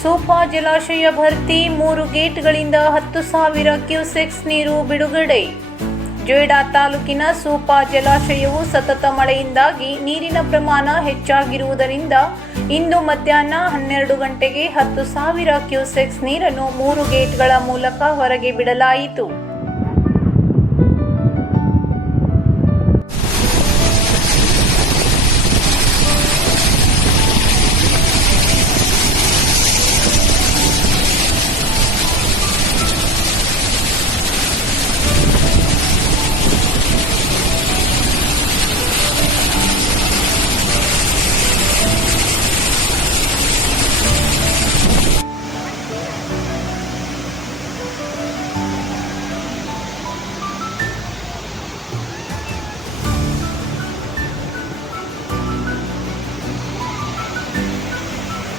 ಸೂಪಾ ಜಲಾಶಯ ಭರ್ತಿ, 3 ಗೇಟ್ಗಳಿಂದ 10,000 ಕ್ಯೂಸೆಕ್ಸ್ ನೀರು ಬಿಡುಗಡೆ. ಜೊಯ್ಡಾ ತಾಲೂಕಿನ ಸೂಪಾ ಜಲಾಶಯವು ಸತತ ಮಳೆಯಿಂದಾಗಿ ನೀರಿನ ಪ್ರಮಾಣ ಹೆಚ್ಚಾಗಿರುವುದರಿಂದ ಇಂದು ಮಧ್ಯಾಹ್ನ 12 ಗಂಟೆಗೆ 10,000 ಕ್ಯೂಸೆಕ್ಸ್ ನೀರನ್ನು 3 ಗೇಟ್ಗಳ ಮೂಲಕ ಹೊರಗೆ ಬಿಡಲಾಯಿತು.